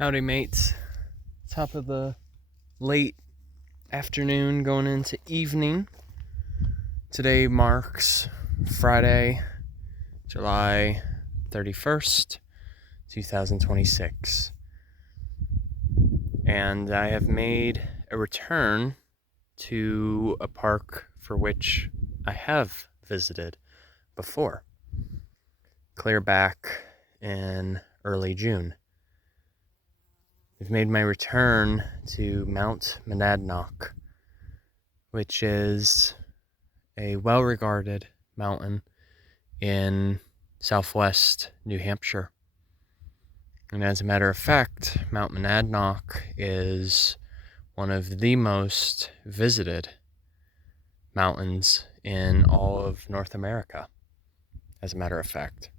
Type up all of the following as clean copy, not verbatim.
Howdy, mates. Top of the late afternoon going into evening. Today marks Friday, July 31st, 2026. And I have made a return to a park for which I have visited before, clear back in early June. I've made my return to Mount Monadnock, which is a well-regarded mountain in southwest New Hampshire. And as a matter of fact, Mount Monadnock is one of the most visited mountains in all of North America, as a matter of fact.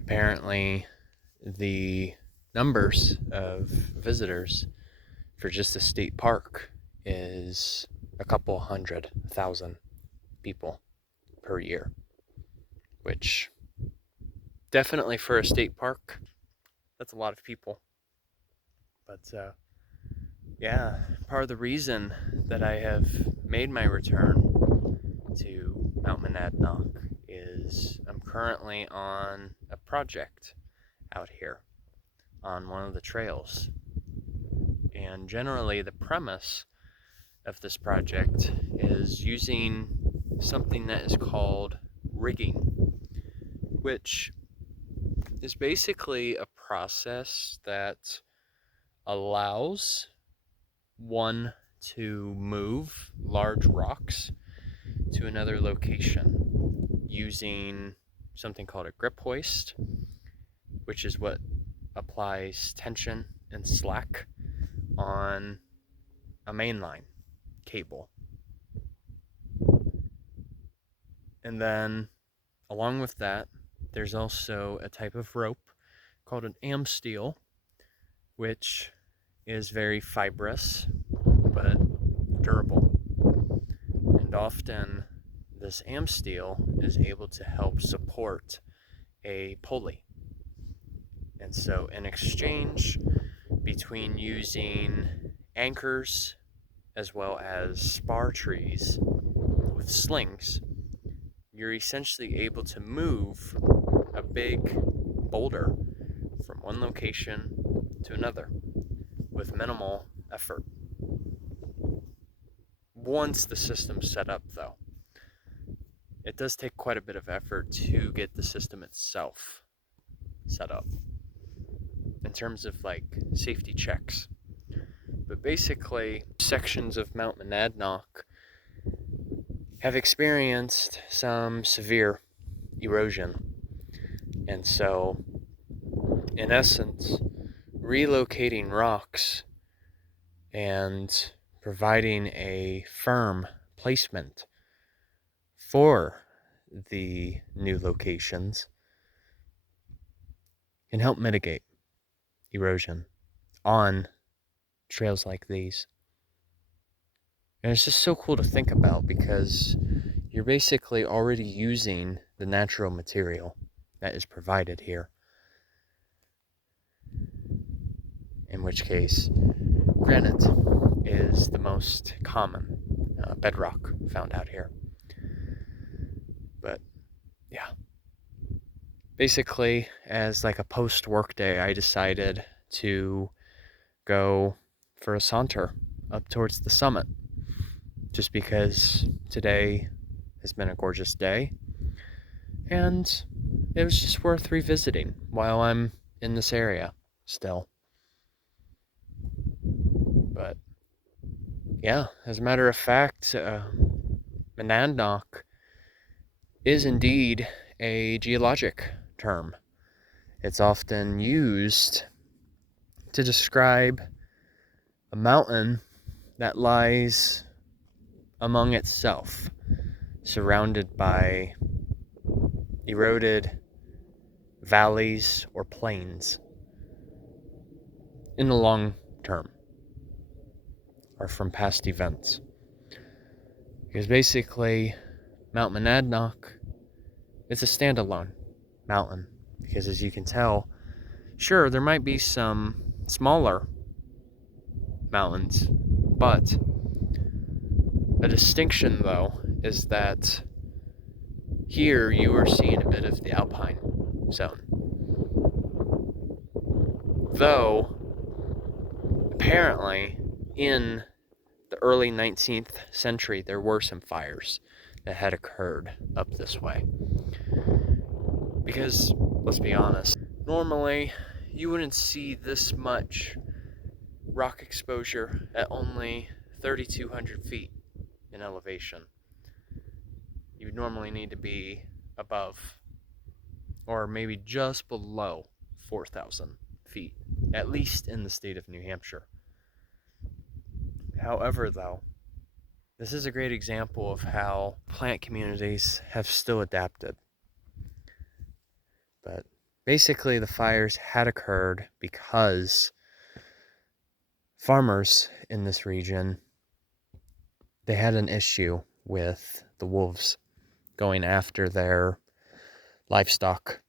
Apparently, the numbers of visitors for just a state park is a couple 100,000 people per year, which definitely for a state park, that's a lot of people. But yeah, part of the reason that I have made my return to Mount Monadnock is I'm currently on a project out here on one of the trails. And generally the premise of this project is using something that is called rigging, which is basically a process that allows one to move large rocks to another location using something called a grip hoist, which is what applies tension and slack on a mainline cable. And then along with that, there's also a type of rope called an am steel, which is very fibrous but durable. And often this am steel is able to help support a pulley. And so in exchange between using anchors as well as spar trees with slings, you're essentially able to move a big boulder from one location to another with minimal effort. Once the system's set up, though, it does take quite a bit of effort to get the system itself set up in terms of like safety checks. But basically, sections of Mount Monadnock have experienced some severe erosion. And so, in essence, relocating rocks and providing a firm placement for the new locations can help mitigate erosion on trails like these. And it's just so cool to think about because you're basically already using the natural material that is provided here. In which case, granite is the most common bedrock found out here. But yeah, basically as like a post-work day, I decided to go for a saunter up towards the summit, just because today has been a gorgeous day and it was just worth revisiting while I'm in this area still. But yeah, as a matter of fact, Monadnock is indeed a geologic term. It's often used to describe a mountain that lies among itself, surrounded by eroded valleys or plains in the long term, or from past events. Because basically, Mount Monadnock is a standalone mountain, because as you can tell, Sure, there might be some smaller mountains, but a distinction, though, is that here you are seeing a bit of the alpine zone. Though, apparently, in the early 19th century, there were some fires that had occurred up this way. Because, let's be honest, normally you wouldn't see this much rock exposure at only 3,200 feet in elevation. You would normally need to be above, or maybe just below 4,000 feet, at least in the state of New Hampshire. However, though, this is a great example of how plant communities have still adapted. But basically, the fires had occurred because farmers in this region, they had an issue with the wolves going after their livestock.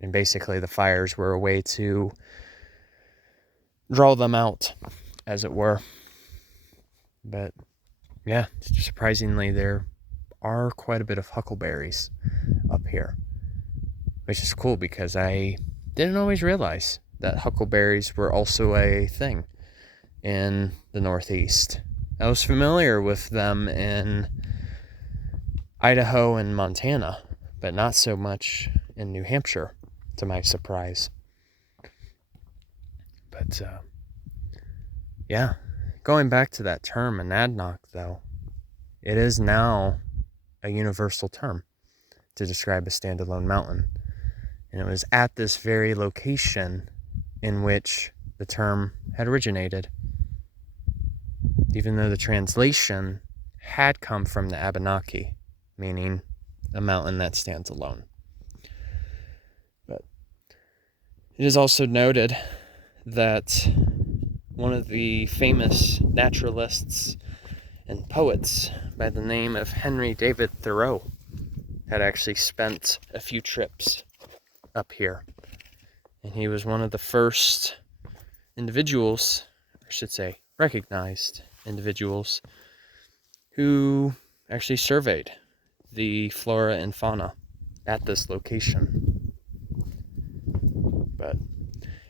And basically, the fires were a way to draw them out, as it were. But yeah, surprisingly, there are quite a bit of huckleberries up here, which is cool because I didn't always realize that huckleberries were also a thing in the Northeast. I was familiar with them in Idaho and Montana, but not so much in New Hampshire, to my surprise. But yeah, going back to that term, Monadnock, though, it is now a universal term to describe a standalone mountain. And it was at this very location in which the term had originated, even though the translation had come from the Abenaki, meaning a mountain that stands alone. But it is also noted that one of the famous naturalists and poets by the name of Henry David Thoreau had actually spent a few trips up here. And he was one of the first individuals, I should say recognized individuals, who actually surveyed the flora and fauna at this location. But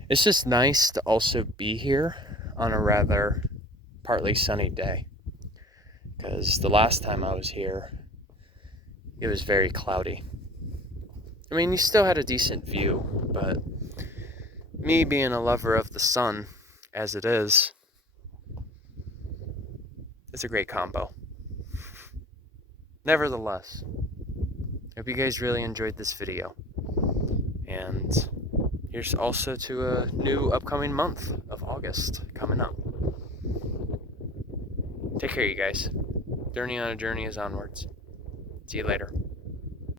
it's just nice to also be here on a rather partly sunny day, because the last time I was here, it was very cloudy. I mean, you still had a decent view, but me being a lover of the sun, as it is, it's a great combo. Nevertheless, I hope you guys really enjoyed this video. And here's also to a new upcoming month of August coming up. Take care, you guys. Journey on a Journey is onwards. See you later.